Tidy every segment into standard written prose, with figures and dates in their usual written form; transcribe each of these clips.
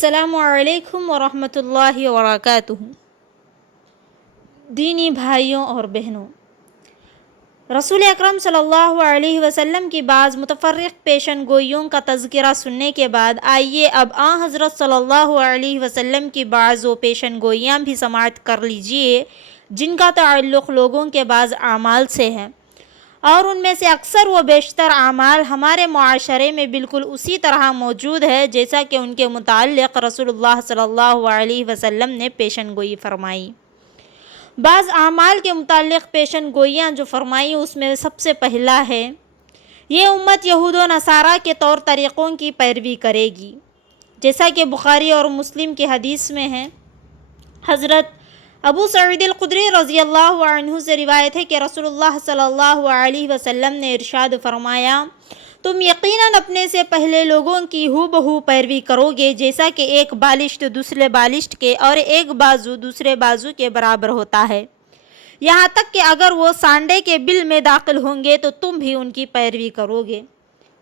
السلام علیکم ورحمۃ اللہ وبرکاتہ۔ دینی بھائیوں اور بہنوں، رسول اکرم صلی اللہ علیہ وسلم کی بعض متفرق پیشن گوئیوں کا تذکرہ سننے کے بعد آئیے اب آن حضرت صلی اللہ علیہ وسلم کی بعض و پیشن گوئیاں بھی سماعت کر لیجئے جن کا تعلق لوگوں کے بعض اعمال سے ہے، اور ان میں سے اکثر و بیشتر اعمال ہمارے معاشرے میں بالکل اسی طرح موجود ہے جیسا کہ ان کے متعلق رسول اللہ صلی اللہ علیہ وسلم نے پیشن گوئی فرمائی۔ بعض اعمال کے متعلق پیشن گوئیاں جو فرمائی اس میں سب سے پہلا ہے، یہ امت یہود و نصارہ کے طور طریقوں کی پیروی کرے گی، جیسا کہ بخاری اور مسلم کی حدیث میں ہے۔ حضرت ابو سعید الخدری رضی اللہ عنہ سے روایت ہے کہ رسول اللہ صلی اللہ علیہ وسلم نے ارشاد فرمایا، تم یقیناً اپنے سے پہلے لوگوں کی ہو بہو پیروی کرو گے، جیسا کہ ایک بالشت دوسرے بالشت کے اور ایک بازو دوسرے بازو کے برابر ہوتا ہے، یہاں تک کہ اگر وہ سانڈے کے بل میں داخل ہوں گے تو تم بھی ان کی پیروی کرو گے۔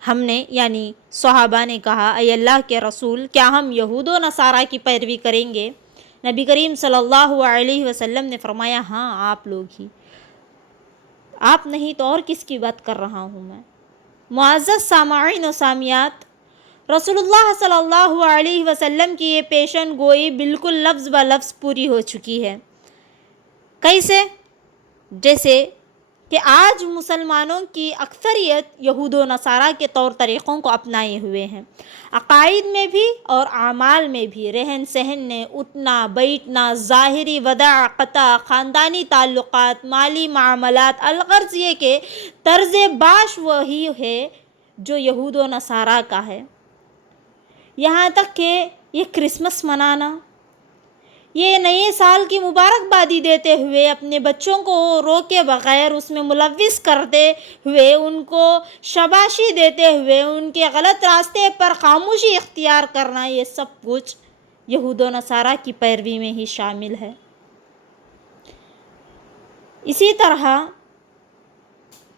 ہم نے یعنی صحابہ نے کہا، اے اللہ کے رسول، کیا ہم یہود و نصارہ کی پیروی کریں گے؟ نبی کریم صلی اللہ علیہ وسلم نے فرمایا، ہاں آپ لوگ ہی، آپ نہیں تو اور کس کی بات کر رہا ہوں میں۔ معزز سامعین و سامعات، رسول اللہ صلی اللہ علیہ وسلم کی یہ پیشن گوئی بالکل لفظ بہ لفظ پوری ہو چکی ہے۔ کیسے؟ جیسے کہ آج مسلمانوں کی اکثریت یہود و نصارہ کے طور طریقوں کو اپنائے ہوئے ہیں، عقائد میں بھی اور اعمال میں بھی، رہن سہن میں، اٹھنا بیٹھنا، ظاہری وداعت، خاندانی تعلقات، مالی معاملات، الغرض یہ کہ طرز باش وہی ہے جو یہود و نصارہ کا ہے۔ یہاں تک کہ یہ کرسمس منانا، یہ نئے سال کی مبارکبادی دیتے ہوئے اپنے بچوں کو روکے بغیر اس میں ملوث کرتے ہوئے، ان کو شاباشی دیتے ہوئے ان کے غلط راستے پر خاموشی اختیار کرنا، یہ سب کچھ یہود و نصارہ کی پیروی میں ہی شامل ہے۔ اسی طرح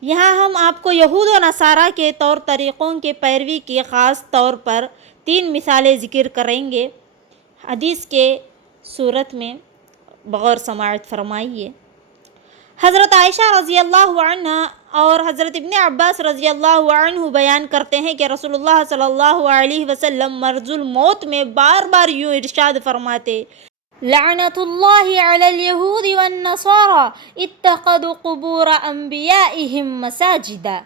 یہاں ہم آپ کو یہود و نصارہ کے طور طریقوں کے پیروی کی خاص طور پر 3 مثالیں ذکر کریں گے، حدیث کے صورت میں بغور سماعت فرمائیے۔ حضرت عائشہ رضی اللہ عنہ اور حضرت ابن عباس رضی اللہ عنہ بیان کرتے ہیں کہ رسول اللہ صلی اللہ علیہ وسلم مرض الموت میں بار بار یوں ارشاد فرماتے، لعنت اللہ علی الیہود والنصارى اتخذوا قبور انبیائہم مساجدا۔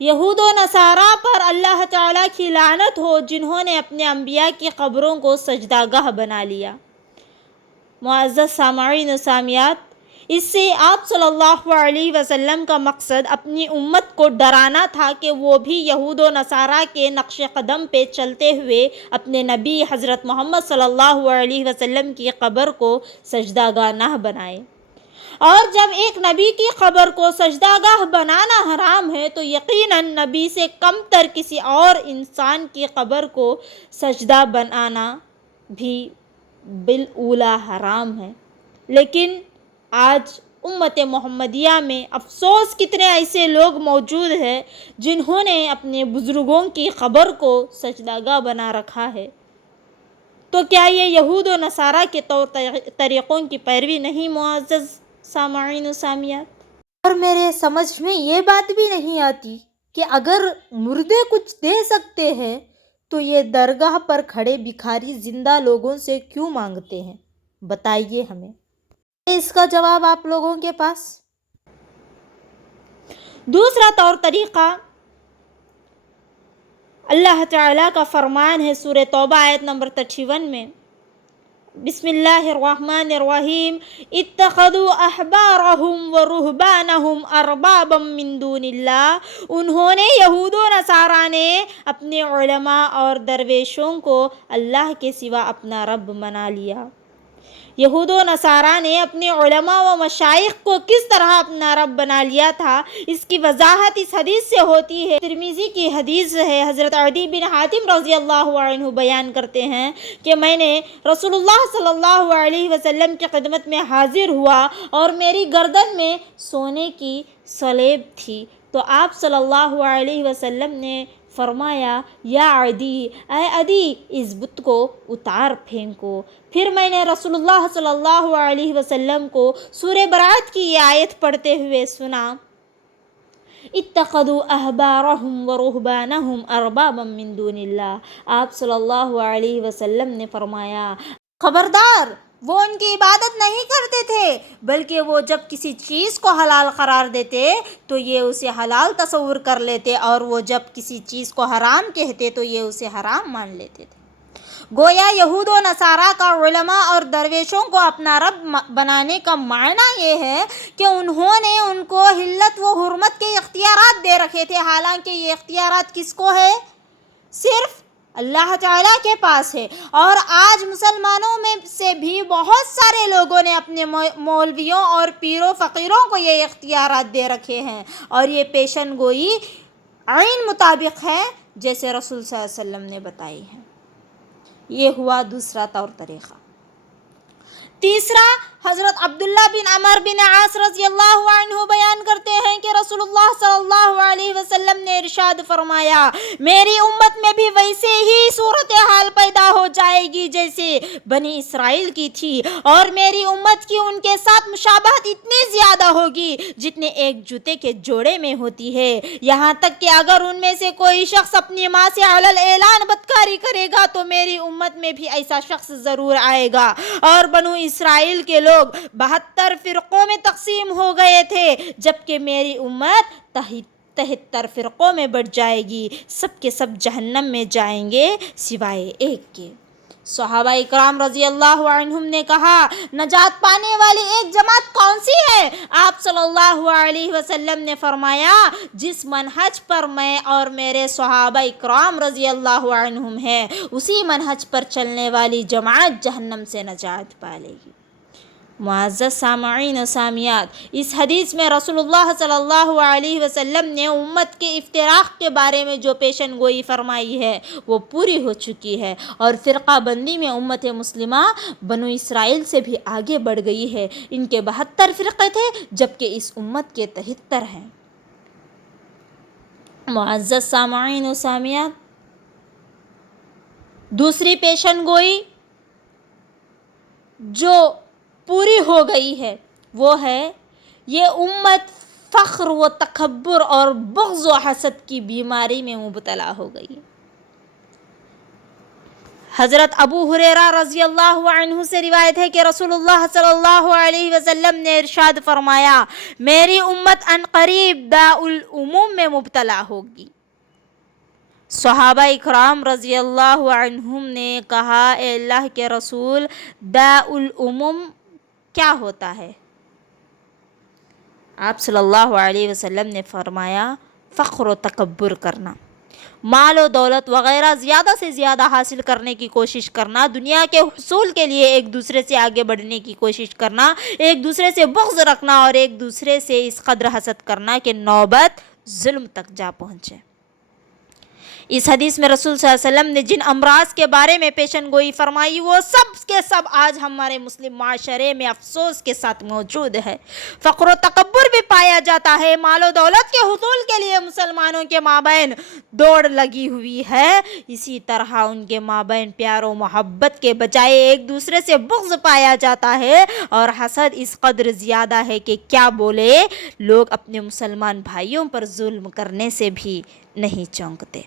یہود و نصارہ پر اللہ تعالیٰ کی لعنت ہو جنہوں نے اپنے انبیاء کی قبروں کو سجدہ گاہ بنا لیا۔ معزز سامعین و سامعات، اس سے آپ صلی اللہ علیہ وسلم کا مقصد اپنی امت کو ڈرانا تھا کہ وہ بھی یہود و نصارہ کے نقش قدم پہ چلتے ہوئے اپنے نبی حضرت محمد صلی اللہ علیہ وسلم کی قبر کو سجدہ گاہ نہ بنائے۔ اور جب ایک نبی کی قبر کو سجدہ گاہ بنانا حرام ہے تو یقیناً نبی سے کم تر کسی اور انسان کی قبر کو سجدہ بنانا بھی بالاولیٰ حرام ہے۔ لیکن آج امت محمدیہ میں افسوس کتنے ایسے لوگ موجود ہیں جنہوں نے اپنے بزرگوں کی قبر کو سجدہ گاہ بنا رکھا ہے۔ تو کیا یہ یہود و نصارہ کے طور طریقوں کی پیروی نہیں معزز سامعین و سامعات؟ اور میرے سمجھ میں یہ بات بھی نہیں آتی کہ اگر مردے کچھ دے سکتے ہیں تو یہ درگاہ پر کھڑے بھکاری زندہ لوگوں سے کیوں مانگتے ہیں؟ بتائیے ہمیں، اس کا جواب آپ لوگوں کے پاس۔ دوسرا طور طریقہ، اللہ تعالیٰ کا فرمان ہے سورہ توبہ آیت نمبر 31 میں، بسم اللہ الرحمن الرحیم، اتخذوا احبارہم ورہبانہم اربابا من دون اللہ۔ انہوں نے، یہود و نصارہ نے، اپنے علماء اور درویشوں کو اللہ کے سوا اپنا رب بنا لیا۔ یہود و نصارہ نے اپنے علماء و مشائخ کو کس طرح اپنا رب بنا لیا تھا، اس کی وضاحت اس حدیث سے ہوتی ہے۔ ترمذی کی حدیث ہے، حضرت عدی بن حاتم رضی اللہ عنہ بیان کرتے ہیں کہ میں نے رسول اللہ صلی اللہ علیہ وسلم کی خدمت میں حاضر ہوا اور میری گردن میں سونے کی سلیب تھی، تو آپ صلی اللہ علیہ وسلم نے فرمایا یا عدی، اے عدی اس بت کو اتار پھینکو۔ پھر میں نے رسول اللہ صلی اللہ علیہ وسلم کو سورہ برات کی یہ آیت پڑھتے ہوئے سنا، اتخذوا احبارهم ورهبانهم اربابا من دون اللہ۔ آپ صلی اللہ علیہ وسلم نے فرمایا خبردار، وہ ان کی عبادت نہیں کرتے تھے، بلکہ وہ جب کسی چیز کو حلال قرار دیتے تو یہ اسے حلال تصور کر لیتے، اور وہ جب کسی چیز کو حرام کہتے تو یہ اسے حرام مان لیتے تھے۔ گویا یہود و نصارہ کا علماء اور درویشوں کو اپنا رب بنانے کا معنی یہ ہے کہ انہوں نے ان کو حلت و حرمت کے اختیارات دے رکھے تھے، حالانکہ یہ اختیارات کس کو ہے؟ صرف اللہ تعالیٰ کے پاس ہے۔ اور آج مسلمانوں میں سے بھی بہت سارے لوگوں نے اپنے مولویوں اور پیروں فقیروں کو یہ اختیارات دے رکھے ہیں، اور یہ پیشن گوئی عین مطابق ہے جیسے رسول صلی اللہ علیہ وسلم نے بتائی ہے۔ یہ ہوا دوسرا طور طریقہ۔ تیسرا، حضرت عبداللہ بن عمر بن عاص رضی اللہ عنہ بیان کرتے ہیں کہ رسول اللہ صلی اللہ علیہ وسلم نے ارشاد فرمایا، میری امت میں بھی ویسے ہی صورتحال پیدا ہو جائے گی جیسے بنی اسرائیل کی تھی، اور میری امت کی ان کے ساتھ مشابہت اتنی زیادہ ہوگی جتنے ایک جوتے کے جوڑے میں ہوتی ہے، یہاں تک کہ اگر ان میں سے کوئی شخص اپنی ماں سے علل اعلان بدکاری کرے گا تو میری امت میں بھی ایسا شخص ضرور آئے گا۔ اور بنو اسرائیل کے لوگ 72 فرقوں میں تقسیم ہو گئے تھے، جبکہ میری امت 73 فرقوں میں بٹ جائے گی، سب کے سب جہنم میں جائیں گے سوائے ایک کے۔ صحابہ اکرام رضی اللہ عنہم نے کہا، نجات پانے والی ایک جماعت کون سی ہے؟ آپ صلی اللہ علیہ وسلم نے فرمایا، جس منہج پر میں اور میرے صحابہ اکرام رضی اللہ عنہم ہیں، اسی منہج پر چلنے والی جماعت جہنم سے نجات پا لے گی۔ معزز سامعین و سامعات، اس حدیث میں رسول اللہ صلی اللہ علیہ وسلم نے امت کے افتراق کے بارے میں جو پیشن گوئی فرمائی ہے وہ پوری ہو چکی ہے، اور فرقہ بندی میں امت مسلمہ بنو اسرائیل سے بھی آگے بڑھ گئی ہے۔ ان کے 72 فرقے تھے، جبکہ اس امت کے 73 ہیں۔ معزز سامعین و سامعات، دوسری پیشن گوئی جو پوری ہو گئی ہے وہ ہے، یہ امت فخر و تکبر اور بغض و حسد کی بیماری میں مبتلا ہو گئی۔ حضرت ابو ہریرہ رضی اللہ عنہ سے روایت ہے کہ رسول اللہ صلی اللہ علیہ وسلم نے ارشاد فرمایا، میری امت عنقریب داء العموم میں مبتلا ہوگی۔ صحابہ اکرام رضی اللہ عنہم نے کہا، اے اللہ کے رسول، داء العموم کیا ہوتا ہے؟ آپ صلی اللہ علیہ وسلم نے فرمایا، فخر و تکبر کرنا، مال و دولت وغیرہ زیادہ سے زیادہ حاصل کرنے کی کوشش کرنا، دنیا کے حصول کے لیے ایک دوسرے سے آگے بڑھنے کی کوشش کرنا، ایک دوسرے سے بغض رکھنا، اور ایک دوسرے سے اس قدر حسد کرنا کہ نوبت ظلم تک جا پہنچے۔ اس حدیث میں رسول صلی اللہ علیہ وسلم نے جن امراض کے بارے میں پیشن گوئی فرمائی وہ سب کے سب آج ہمارے مسلم معاشرے میں افسوس کے ساتھ موجود ہے۔ فقر و تکبر بھی پایا جاتا ہے، مال و دولت کے حصول کے لیے مسلمانوں کے مابین دوڑ لگی ہوئی ہے، اسی طرح ان کے مابین پیار و محبت کے بجائے ایک دوسرے سے بغض پایا جاتا ہے، اور حسد اس قدر زیادہ ہے کہ کیا بولے، لوگ اپنے مسلمان بھائیوں پر ظلم کرنے سے بھی نہیں چونکتے۔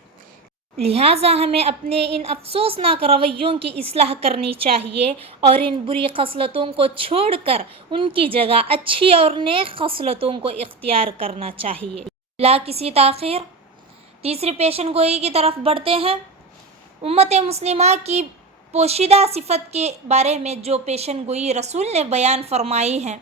لہٰذا ہمیں اپنے ان افسوسناک رویوں کی اصلاح کرنی چاہیے، اور ان بری خصلتوں کو چھوڑ کر ان کی جگہ اچھی اور نیک خصلتوں کو اختیار کرنا چاہیے۔ بلا کسی تاخیر تیسری پیشن گوئی کی طرف بڑھتے ہیں۔ امت مسلمہ کی پوشیدہ صفت کے بارے میں جو پیشن گوئی رسول نے بیان فرمائی ہے،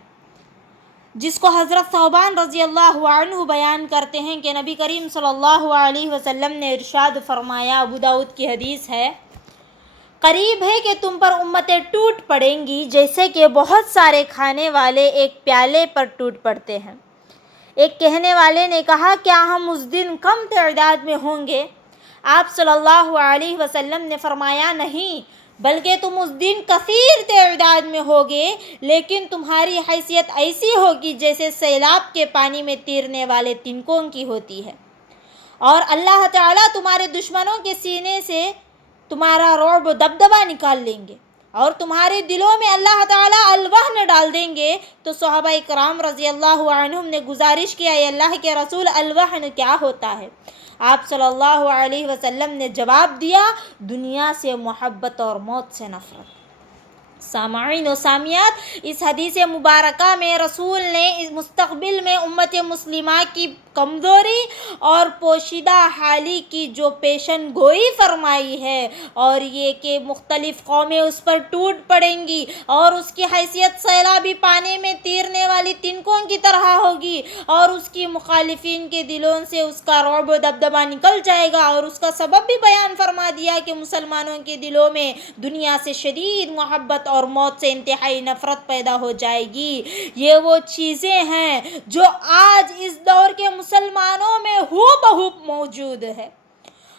جس کو حضرت ثوبان رضی اللہ عنہ بیان کرتے ہیں کہ نبی کریم صلی اللہ علیہ وسلم نے ارشاد فرمایا، ابو داؤد کی حدیث ہے، قریب ہے کہ تم پر امتیں ٹوٹ پڑیں گی جیسے کہ بہت سارے کھانے والے ایک پیالے پر ٹوٹ پڑتے ہیں۔ ایک کہنے والے نے کہا، کیا ہم اس دن کم تعداد میں ہوں گے؟ آپ صلی اللہ علیہ وسلم نے فرمایا، نہیں، بلکہ تم اس دن کثیر تعداد میں ہوگے، لیکن تمہاری حیثیت ایسی ہوگی جیسے سیلاب کے پانی میں تیرنے والے تنکوں کی ہوتی ہے۔ اور اللہ تعالیٰ تمہارے دشمنوں کے سینے سے تمہارا رعب و دبدبا نکال لیں گے اور تمہارے دلوں میں اللہ تعالیٰ الوہن ڈال دیں گے۔ تو صحابہ کرام رضی اللہ عنہم نے گزارش کیا، اے اللہ کے رسول، الوہن کیا ہوتا ہے؟ آپ صلی اللہ علیہ وسلم نے جواب دیا، دنیا سے محبت اور موت سے نفرت۔ سامعین و سامعات، اس حدیث مبارکہ میں رسول نے اس مستقبل میں امت مسلمہ کی کمزوری اور پوشیدہ حالی کی جو پیشن گوئی فرمائی ہے، اور یہ کہ مختلف قومیں اس پر ٹوٹ پڑیں گی اور اس کی حیثیت سیلابی پانی میں تیرنے والی تنکوں کی طرح ہوگی، اور اس کی مخالفین کے دلوں سے اس کا رعب و دبدبا نکل جائے گا، اور اس کا سبب بھی بیان فرما دیا کہ مسلمانوں کے دلوں میں دنیا سے شدید محبت اور موت سے انتہائی نفرت پیدا ہو جائے گی۔ یہ وہ چیزیں ہیں جو آج اس دور کے مسلمانوں میں ہو بہو موجود ہے،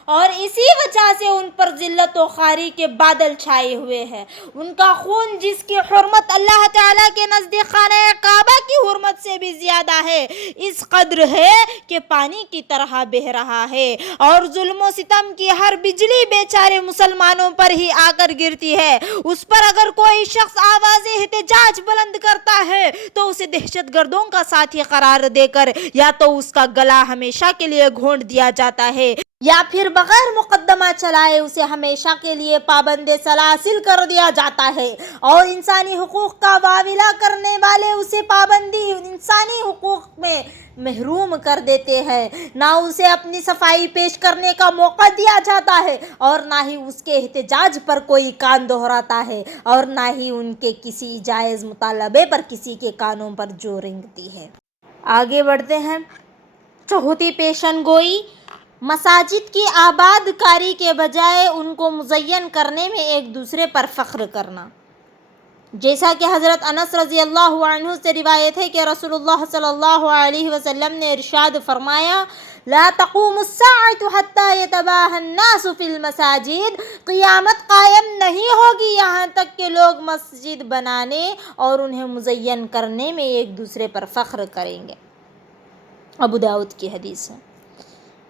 اور اسی وجہ سے ان پر ذلت و خواری کے بادل چھائے ہوئے ہیں۔ ان کا خون، جس کی حرمت اللہ تعالیٰ کے نزدیک خانہ کعبہ کی حرمت سے بھی زیادہ ہے، اس قدر ہے کہ پانی کی طرح بہ رہا ہے، اور ظلم و ستم کی ہر بجلی بیچارے مسلمانوں پر ہی آ کر گرتی ہے۔ اس پر اگر کوئی شخص آواز احتجاج بلند کرتا ہے تو اسے دہشت گردوں کا ساتھی قرار دے کر یا تو اس کا گلا ہمیشہ کے لیے گھونٹ دیا جاتا ہے، یا پھر بغیر مقدمہ چلائے اسے ہمیشہ کے لیے پابند سلاسل کر دیا جاتا ہے، اور انسانی حقوق کا واویلا کرنے والے اسے پابندی انسانی حقوق میں محروم کر دیتے ہیں۔ نہ اسے اپنی صفائی پیش کرنے کا موقع دیا جاتا ہے، اور نہ ہی اس کے احتجاج پر کوئی کان دہراتا ہے، اور نہ ہی ان کے کسی جائز مطالبے پر کسی کے کانوں پر جو رنگتی ہے۔ آگے بڑھتے ہیں۔ چوتھی پیشن گوئی، مساجد کی آباد کاری کے بجائے ان کو مزین کرنے میں ایک دوسرے پر فخر کرنا۔ جیسا کہ حضرت انس رضی اللہ عنہ سے روایت ہے کہ رسول اللہ صلی اللہ علیہ وسلم نے ارشاد فرمایا، لا تقوم الساعة حتى يتباهى الناس في المساجد، قیامت قائم نہیں ہوگی یہاں تک کہ لوگ مسجد بنانے اور انہیں مزین کرنے میں ایک دوسرے پر فخر کریں گے۔ ابو داؤد کی حدیث ہے۔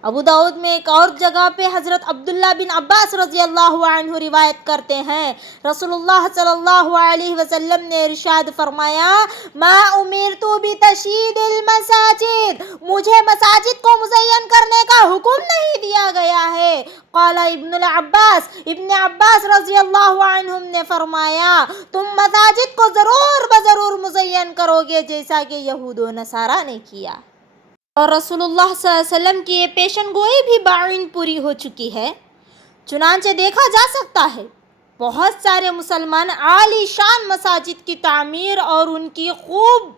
ابو داؤد میں ایک اور جگہ پہ حضرت عبداللہ بن عباس رضی اللہ عنہ روایت کرتے ہیں، رسول اللہ صلی اللہ علیہ وسلم نے ارشاد فرمایا، ما امرت بتشیید المساجد، مجھے مساجد کو مزین کرنے کا حکم نہیں دیا گیا ہے۔ قال ابن عباس رضی اللہ عنہم نے فرمایا، تم مساجد کو ضرور بضرور مزین کرو گے جیسا کہ یہود و نصارہ نے کیا۔ اور رسول اللہ صلی اللہ علیہ وسلم کی یہ پیشن گوئی بھی بعین پوری ہو چکی ہے۔ چنانچہ دیکھا جا سکتا ہے بہت سارے مسلمان عالی شان مساجد کی تعمیر اور ان کی خوب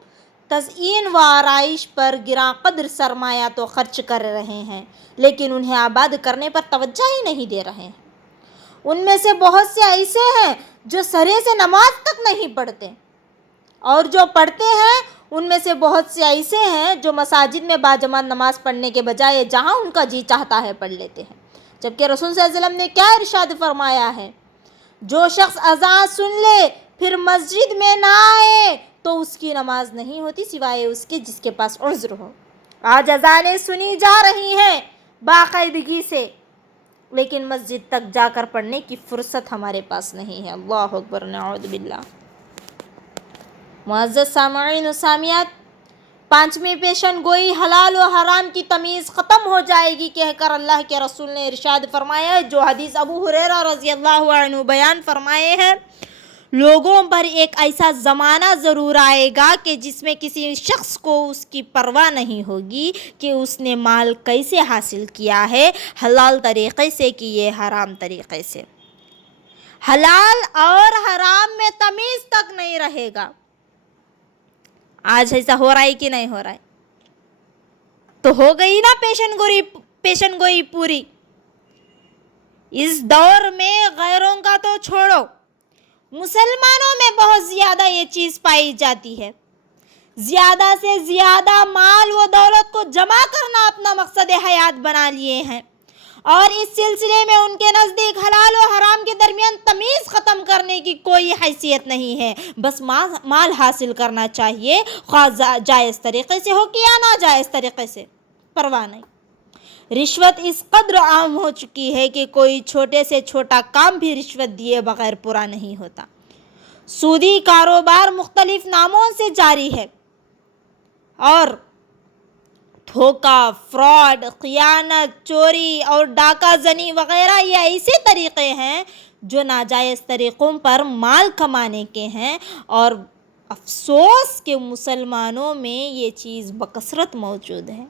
تزئین و آرائش پر گراں قدر سرمایہ تو خرچ کر رہے ہیں، لیکن انہیں آباد کرنے پر توجہ ہی نہیں دے رہے ہیں۔ ان میں سے بہت سے ایسے ہیں جو سرے سے نماز تک نہیں پڑھتے، اور جو پڑھتے ہیں ان میں سے بہت سے ایسے ہیں جو مساجد میں باجماعت نماز پڑھنے کے بجائے جہاں ان کا جی چاہتا ہے پڑھ لیتے ہیں، جبکہ رسول صلی اللہ علیہ وسلم نے کیا ارشاد فرمایا ہے، جو شخص اذان سن لے پھر مسجد میں نہ آئے تو اس کی نماز نہیں ہوتی سوائے اس کے جس کے پاس عذر ہو۔ آج اذانیں سنی جا رہی ہیں باقاعدگی سے، لیکن مسجد تک جا کر پڑھنے کی فرصت ہمارے پاس نہیں ہے۔ اللہ اکبر، نعوذ باللہ۔ معزز سامعین و سامعات، پانچویں پیشن گوئی، حلال و حرام کی تمیز ختم ہو جائے گی کہہ کر اللہ کے رسول نے ارشاد فرمایا، جو حدیث ابو ہریرہ رضی اللہ عنہ بیان فرمائے ہیں، لوگوں پر ایک ایسا زمانہ ضرور آئے گا کہ جس میں کسی شخص کو اس کی پرواہ نہیں ہوگی کہ اس نے مال کیسے حاصل کیا ہے، حلال طریقے سے کہ یہ حرام طریقے سے۔ حلال اور حرام میں تمیز تک نہیں رہے گا۔ آج ایسا ہو رہا ہے کہ نہیں ہو رہا ہے؟ تو ہو گئی نا پیشن گوئی پوری۔ اس دور میں غیروں کا تو چھوڑو، مسلمانوں میں بہت زیادہ یہ چیز پائی جاتی ہے۔ زیادہ سے زیادہ مال و دولت کو جمع کرنا اپنا مقصد حیات بنا لیے ہیں، اور اس سلسلے میں ان کے نزدیک حلال و حرام کے درمیان تمیز ختم کرنے کی کوئی حیثیت نہیں ہے۔ بس مال حاصل کرنا چاہیے، خواہ جائز طریقے سے ہو کہ یا ناجائز طریقے سے، پرواہ نہیں۔ رشوت اس قدر عام ہو چکی ہے کہ کوئی چھوٹے سے چھوٹا کام بھی رشوت دیے بغیر پورا نہیں ہوتا۔ سودی کاروبار مختلف ناموں سے جاری ہے اور دھوکہ، فراڈ، خیانت، چوری اور ڈاکہ زنی وغیرہ یہ ایسے طریقے ہیں جو ناجائز طریقوں پر مال کمانے کے ہیں، اور افسوس کہ مسلمانوں میں یہ چیز بکثرت موجود ہے۔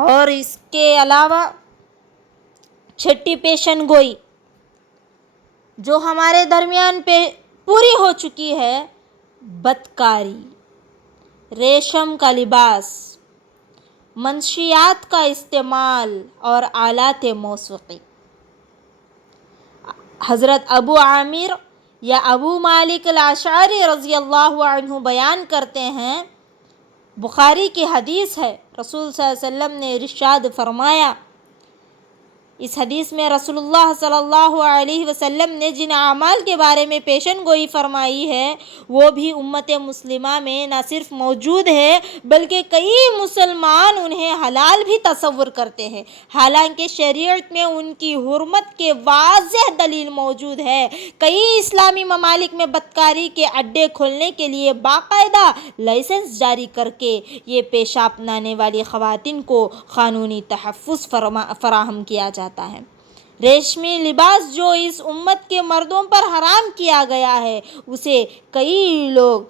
اور اس کے علاوہ چھٹی پیشن گوئی جو ہمارے درمیان پہ پوری ہو چکی ہے، بدکاری، ریشم کا لباس، منشیات کا استعمال اور آلات موسیقی۔ حضرت ابو عامر یا ابو مالک الاشعری رضی اللہ عنہ بیان کرتے ہیں، بخاری کی حدیث ہے، رسول صلی اللہ علیہ وسلم نے ارشاد فرمایا، اس حدیث میں رسول اللہ صلی اللہ علیہ وسلم نے جن اعمال کے بارے میں پیشن گوئی فرمائی ہے وہ بھی امت مسلمہ میں نہ صرف موجود ہے بلکہ کئی مسلمان انہیں حلال بھی تصور کرتے ہیں، حالانکہ شریعت میں ان کی حرمت کے واضح دلیل موجود ہے۔ کئی اسلامی ممالک میں بدکاری کے اڈے کھولنے کے لیے باقاعدہ لائسنس جاری کر کے یہ پیشہ اپنانے والی خواتین کو قانونی تحفظ فراہم کیا جاتا ہے۔ ریشمی لباس جو اس امت کے مردوں پر حرام کیا گیا ہے اسے کئی لوگ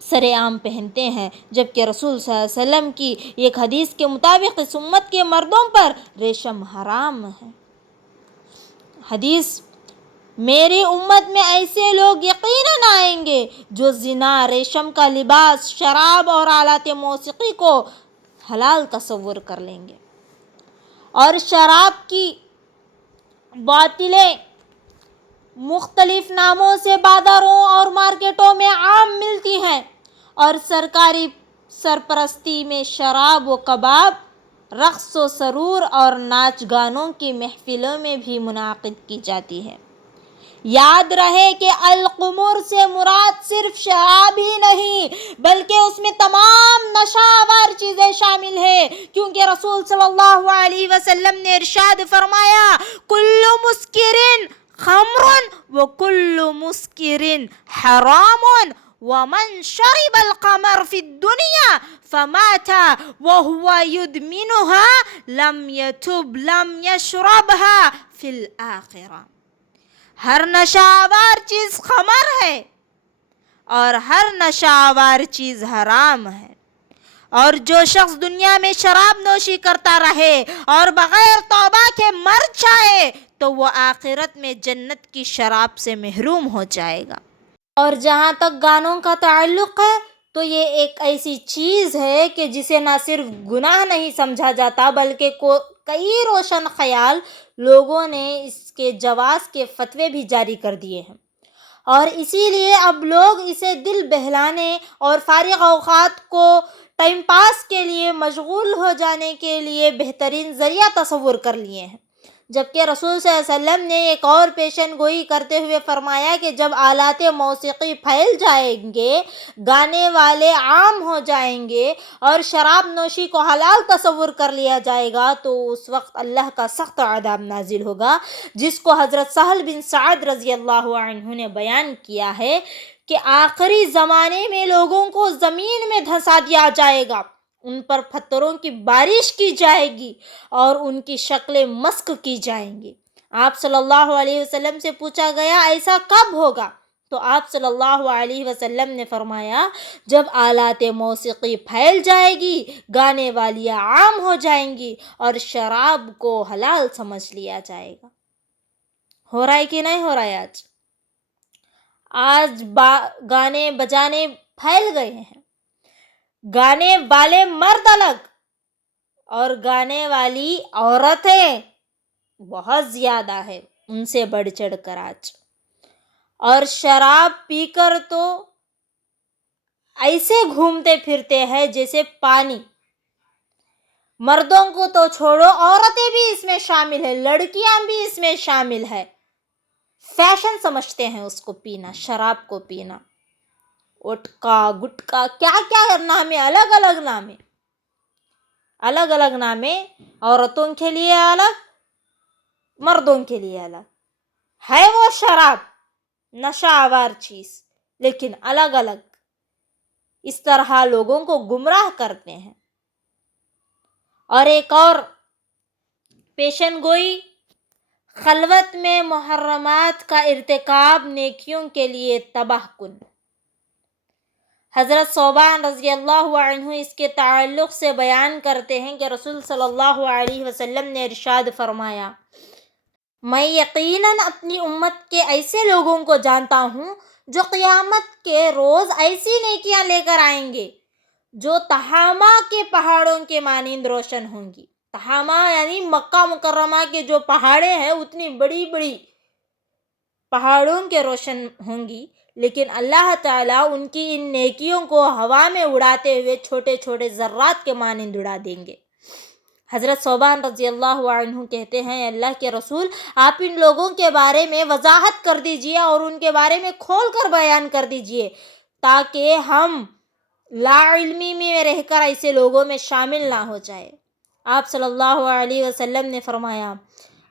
سر عام پہنتے ہیں، جبکہ رسول صلی اللہ علیہ وسلم کی ایک حدیث کے مطابق اس امت کے مردوں پر ریشم حرام ہے۔ حدیث، میری امت میں ایسے لوگ یقیناً آئیں گے جو زنا، ریشم کا لباس، شراب اور آلات موسیقی کو حلال تصور کر لیں گے، اور شراب کی بوتلیں مختلف ناموں سے بازاروں اور مارکیٹوں میں عام ملتی ہیں، اور سرکاری سرپرستی میں شراب و کباب، رقص و سرور اور ناچ گانوں کی محفلوں میں بھی منعقد کی جاتی ہے۔ یاد رہے کہ الخمر سے مراد صرف شراب ہی نہیں بلکہ اس میں تمام نشہ آور چیزیں شامل ہیں، کیونکہ رسول صلی اللہ علیہ وسلم نے ارشاد فرمایا، کل مسکر خمر وکل مسکر حرام ومن شرب الخمر فی الدنیا فمات وهو يدمنها لم يتب لم يشربها فی الآخرہ۔ ہر نشہ آور چیز خمر ہے اور ہر نشہ آور چیز حرام ہے، اور جو شخص دنیا میں شراب نوشی کرتا رہے اور بغیر توبہ کے مر جائے تو وہ آخرت میں جنت کی شراب سے محروم ہو جائے گا۔ اور جہاں تک گانوں کا تعلق ہے تو یہ ایک ایسی چیز ہے کہ جسے نہ صرف گناہ نہیں سمجھا جاتا بلکہ کئی روشن خیال لوگوں نے اس کے جواز کے فتوے بھی جاری کر دیے ہیں، اور اسی لیے اب لوگ اسے دل بہلانے اور فارغ اوقات کو ٹائم پاس کے لیے مشغول ہو جانے کے لیے بہترین ذریعہ تصور کر لیے ہیں، جبکہ رسول صلی اللہ علیہ وسلم نے ایک اور پیشن گوئی کرتے ہوئے فرمایا کہ جب آلات موسیقی پھیل جائیں گے، گانے والے عام ہو جائیں گے اور شراب نوشی کو حلال تصور کر لیا جائے گا تو اس وقت اللہ کا سخت عذاب نازل ہوگا، جس کو حضرت سہل بن سعد رضی اللہ عنہ نے بیان کیا ہے کہ آخری زمانے میں لوگوں کو زمین میں دھنسا دیا جائے گا، ان پر پتھروں کی بارش کی جائے گی اور ان کی شکلیں مسخ کی جائیں گی۔ آپ صلی اللہ علیہ وسلم سے پوچھا گیا ایسا کب ہوگا؟ تو آپ صلی اللہ علیہ وسلم نے فرمایا، جب آلات موسیقی پھیل جائے گی، گانے والیاں عام ہو جائیں گی اور شراب کو حلال سمجھ لیا جائے گا۔ ہو رہا ہے کہ نہیں ہو رہا ہے؟ آج گانے بجانے پھیل گئے ہیں، گانے والے مرد الگ اور گانے والی عورتیں بہت زیادہ ہے ان سے بڑھ چڑھ کر آج، اور شراب پی کر تو ایسے گھومتے پھرتے ہیں جیسے پانی۔ مردوں کو تو چھوڑو، عورتیں بھی اس میں شامل ہیں، لڑکیاں بھی اس میں شامل ہیں، فیشن سمجھتے ہیں اس کو پینا، شراب کو پینا، وٹکا گٹکا کیا کیا نام ہے، الگ الگ نام ہے۔ الگ الگ نامیں، عورتوں کے لیے الگ، مردوں کے لیے الگ. ہے وہ شراب، نشہ آور چیز، لیکن الگ الگ. اس طرح لوگوں کو گمراہ کرتے ہیں. اور ایک اور پیشن گوئی، خلوت میں محرمات کا ارتکاب نیکیوں کے لیے تباہ کن. حضرت ثوبان رضی اللہ عنہ اس کے تعلق سے بیان کرتے ہیں کہ رسول صلی اللہ علیہ وسلم نے ارشاد فرمایا، میں یقیناً اپنی امت کے ایسے لوگوں کو جانتا ہوں جو قیامت کے روز ایسی نیکیاں لے کر آئیں گے جو تہامہ کے پہاڑوں کے مانند روشن ہوں گی. تہامہ یعنی مکہ مکرمہ کے جو پہاڑیں ہیں اتنی بڑی بڑی پہاڑوں کے روشن ہوں گی، لیکن اللہ تعالیٰ ان کی ان نیکیوں کو ہوا میں اڑاتے ہوئے چھوٹے چھوٹے ذرات کے مانند اڑا دیں گے. حضرت ثوبان رضی اللہ عنہ کہتے ہیں، اللہ کے رسول، آپ ان لوگوں کے بارے میں وضاحت کر دیجئے اور ان کے بارے میں کھول کر بیان کر دیجئے تاکہ ہم لا علمی میں رہ کر ایسے لوگوں میں شامل نہ ہو جائے. آپ صلی اللہ علیہ وسلم نے فرمایا،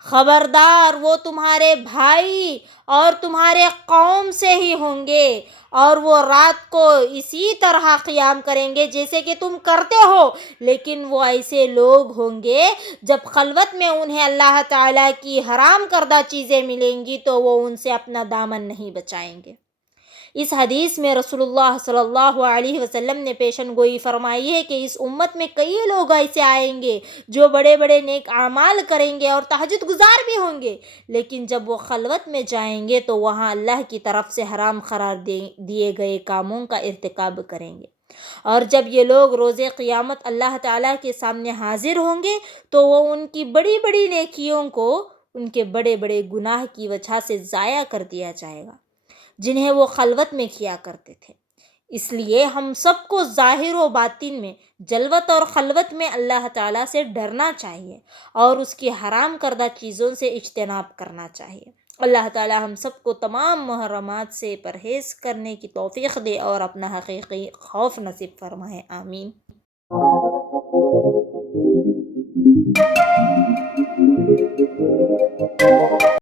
خبردار، وہ تمہارے بھائی اور تمہارے قوم سے ہی ہوں گے اور وہ رات کو اسی طرح قیام کریں گے جیسے کہ تم کرتے ہو، لیکن وہ ایسے لوگ ہوں گے جب خلوت میں انہیں اللہ تعالیٰ کی حرام کردہ چیزیں ملیں گی تو وہ ان سے اپنا دامن نہیں بچائیں گے. اس حدیث میں رسول اللہ صلی اللہ علیہ وسلم نے پیشن گوئی فرمائی ہے کہ اس امت میں کئی لوگ ایسے آئیں گے جو بڑے بڑے نیک اعمال کریں گے اور تہجد گزار بھی ہوں گے، لیکن جب وہ خلوت میں جائیں گے تو وہاں اللہ کی طرف سے حرام قرار دیے گئے کاموں کا ارتکاب کریں گے. اور جب یہ لوگ روز قیامت اللہ تعالیٰ کے سامنے حاضر ہوں گے تو وہ ان کی بڑی بڑی نیکیوں کو ان کے بڑے بڑے گناہ کی وجہ سے ضائع کر دیا جائے گا جنہیں وہ خلوت میں کیا کرتے تھے. اس لیے ہم سب کو ظاہر و باطن میں، جلوت اور خلوت میں اللہ تعالیٰ سے ڈرنا چاہیے اور اس کی حرام کردہ چیزوں سے اجتناب کرنا چاہیے. اللہ تعالیٰ ہم سب کو تمام محرمات سے پرہیز کرنے کی توفیق دے اور اپنا حقیقی خوف نصیب فرمائے. آمین.